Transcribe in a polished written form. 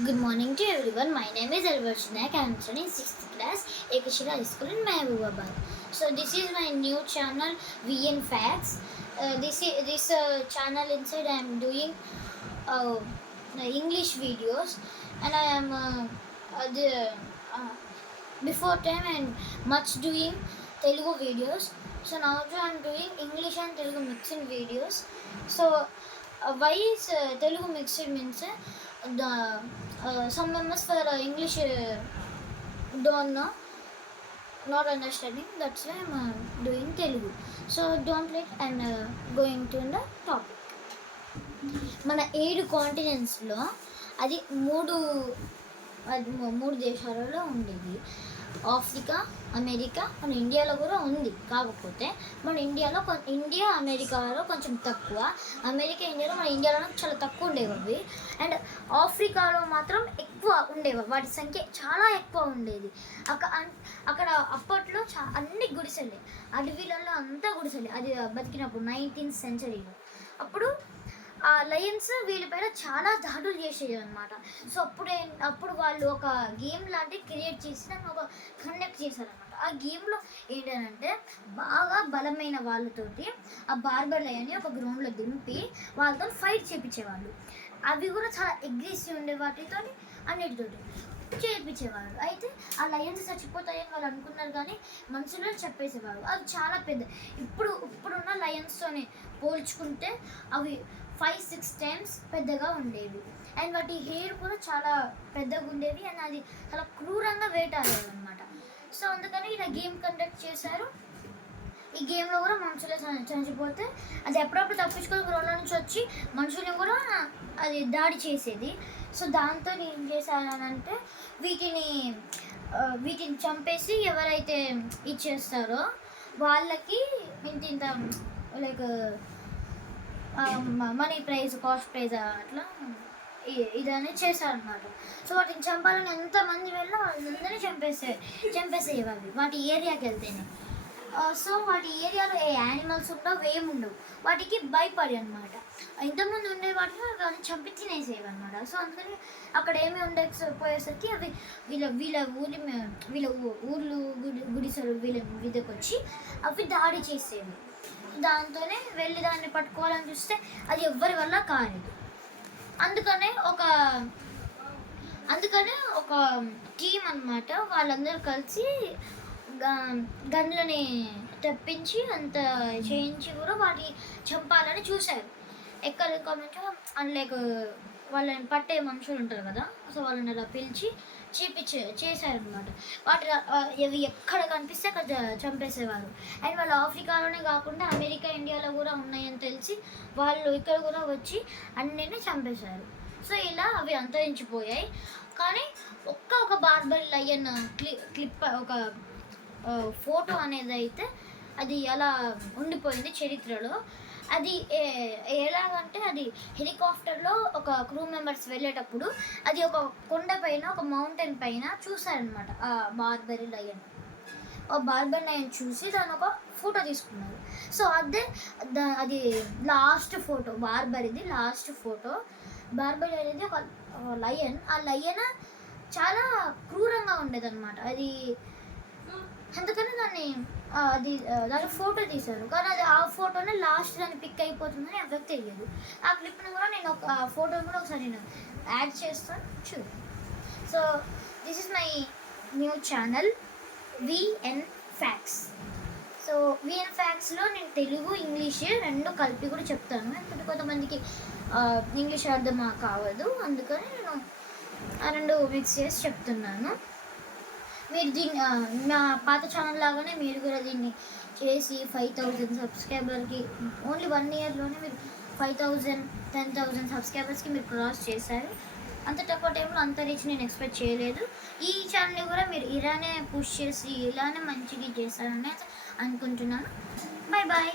Good morning to everyone. My name is Alvarch Naik. I am studying 6th class, Ekashila High School in Mahabubabad. So this is my new channel, VN Facts. This channel inside I am doing uh, English videos, and I am before time and much doing Telugu videos. So now I am doing English and Telugu mixing videos. So why is Telugu mixed means the some members for English don't know, not understanding. That's why I'm doing Telugu. So don't let and going to the topic. మన 7 కాంటినెంట్స్లో అది మూడు దేశాలలో ఉండేది. Africa, America, మన ఇండియాలో కూడా ఉంది. కాకపోతే మన ఇండియా అమెరికాలో కొంచెం తక్కువ, అమెరికా మన ఇండియాలో చాలా తక్కువ ఉండేవి అవి. అండ్ ఆఫ్రికాలో మాత్రం ఎక్కువ ఉండేవి, వాటి సంఖ్య చాలా ఎక్కువ ఉండేది. అక్కడ అప్పట్లో అన్ని గుడిసెలే, అడవిలలో అంతా గుడిసెలే. అది బతికినప్పుడు 19th సెంచరీలో అప్పుడు ఆ లయన్స్ వీళ్ళపైన చాలా దాడులు చేసేది అనమాట. సో అప్పుడు వాళ్ళు ఒక గేమ్ లాంటివి క్రియేట్ చేసి దాన్ని ఒక కండక్ట్ చేశారనమాట. ఆ గేమ్లో ఏంటంటే బాగా బలమైన వాళ్ళతోటి ఆ బార్బర్ లయన్ని ఒక గ్రౌండ్లో దింపి వాళ్ళతో ఫైట్ చేయించేవాళ్ళు. అవి కూడా చాలా అగ్రెసివ్ ఉండే వాటితో అన్నిటితోటి చేయించేవారు. అయితే ఆ లయన్స్ చచ్చిపోతాయని వాళ్ళు అనుకున్నారు, కానీ మనుషులను చెప్పేసేవారు. అవి చాలా పెద్ద, ఇప్పుడున్న లయన్స్తోనే పోల్చుకుంటే అవి 5-6 times పెద్దగా ఉండేవి. అండ్ వాటి హెయిర్ కూడా చాలా పెద్దగా ఉండేవి. అండ్ అది చాలా క్రూరంగా వేటాడేవి అనమాట. సో అందుకని ఇలా గేమ్ కండక్ట్ చేశారు. ఈ గేమ్లో కూడా మనుషులే చనిపోతే అది ఎప్పుడప్పుడు తప్పించుకొని గ్రౌండ్లో నుంచి వచ్చి మనుషుల్ని కూడా అది దాడి చేసేది. సో దాంతో ఏం చేశారనంటే వీటిని చంపేసి ఎవరైతే ఇచ్చేస్తారో వాళ్ళకి ఇంత like money prize, cost praise అట్లా ఇదనేది చేశారనమాట. సో వాటిని చంపాలని ఎంతమంది వెళ్ళినా వాళ్ళందరినీ చంపేసేవి వాటి ఏరియాకి వెళ్తేనే. సో వాటి ఏరియాలో ఏ యానిమల్స్ ఉండవు, ఏముండవు, వాటికి భయపడి అనమాట. ఇంతకుముందు ఉండే వాటిని కానీ చంపి తినేసేవి అనమాట. సో అందుకని అక్కడ ఏమి ఉండకపోయేసరికి అవి వీళ్ళ ఊర్లు గుడిసెలు వీళ్ళ మీదకి వచ్చి అవి దాడి చేసేవి. దాంతోనే వెళ్ళి దాన్ని పట్టుకోవాలని చూస్తే అది ఎవ్వరి వల్ల కాలేదు. అందుకనే ఒక టీం అన్నమాట, వాళ్ళందరూ కలిసి గన్లని తెప్పించి అంత చేయించి కూడా వాటి చంపాలని చూశారు. ఎక్కడెక్కడ నుంచో లైక్ వాళ్ళని పట్టే మనుషులు ఉంటారు కదా, సో వాళ్ళని అలా పిలిచి చేశారనమాట. అవి ఎక్కడ కనిపిస్తే అక్కడ చంపేసేవారు. అండ్ వాళ్ళు ఆఫ్రికాలోనే కాకుండా అమెరికా, ఇండియాలో కూడా ఉన్నాయని తెలిసి వాళ్ళు ఇక్కడ కూడా వచ్చి అన్నిటిని చంపేశారు. సో ఇలా అవి అంతరించిపోయాయి. కానీ ఒక బార్బర్ లయన్ క్లిప్ ఒక ఫోటో అనేది అయితే అది అలా ఉండిపోయింది చరిత్రలో. అది ఎలాగంటే అది హెలికాప్టర్లో ఒక క్రూ మెంబర్స్ వెళ్ళేటప్పుడు అది ఒక కొండ పైన, ఒక మౌంటైన్ పైన చూసారనమాట ఆ బార్బరీ లయన్. ఆ బార్బరీ లయన్ చూసి దాని ఒక ఫోటో తీసుకున్నారు. సో అది లాస్ట్ ఫోటో, బార్బరీది లాస్ట్ ఫోటో. బార్బరీ అనేది ఒక లయన్. ఆ లయన్ చాలా క్రూరంగా ఉండేదన్నమాట. అది అందుకని దాని ఫోటో తీశారు. కానీ ఆ ఫోటోనే లాస్ట్ దాన్ని పిక్ అయిపోతుందని ఎవరికి తెలియదు. ఆ క్లిప్ని కూడా నేను ఆ ఫోటోని కూడా ఒకసారి నేను యాడ్ చేస్తాను, చూడండి. So this is my new channel VN facts. So VN ఫ్యాక్ట్స్లో నేను తెలుగు, ఇంగ్లీష్ రెండు కలిపి కూడా చెప్తాను. ఎందుకంటే కొంతమందికి ఇంగ్లీష్ అర్థం కావద్దు, అందుకని నేను ఆ రెండు మిక్స్ చేసి చెప్తున్నాను. మీరు మా పాత ఛానల్ లాగానే మీరు కూడా దీన్ని చేసి 5,000 సబ్స్క్రైబర్కి ఓన్లీ 1 yearలోనే మీరు 5,000, 10,000 సబ్స్క్రైబర్స్కి మీరు క్రాస్ చేశారు. అంత తక్కువ టైంలో అంత రీచ్ నేను ఎక్స్పెక్ట్ చేయలేదు. ఈ ఛానల్ని కూడా మీరు ఇలానే పుష్ చేసి ఇలానే మంచిగా చేస్తారని అనుకుంటున్నాను. Bye bye.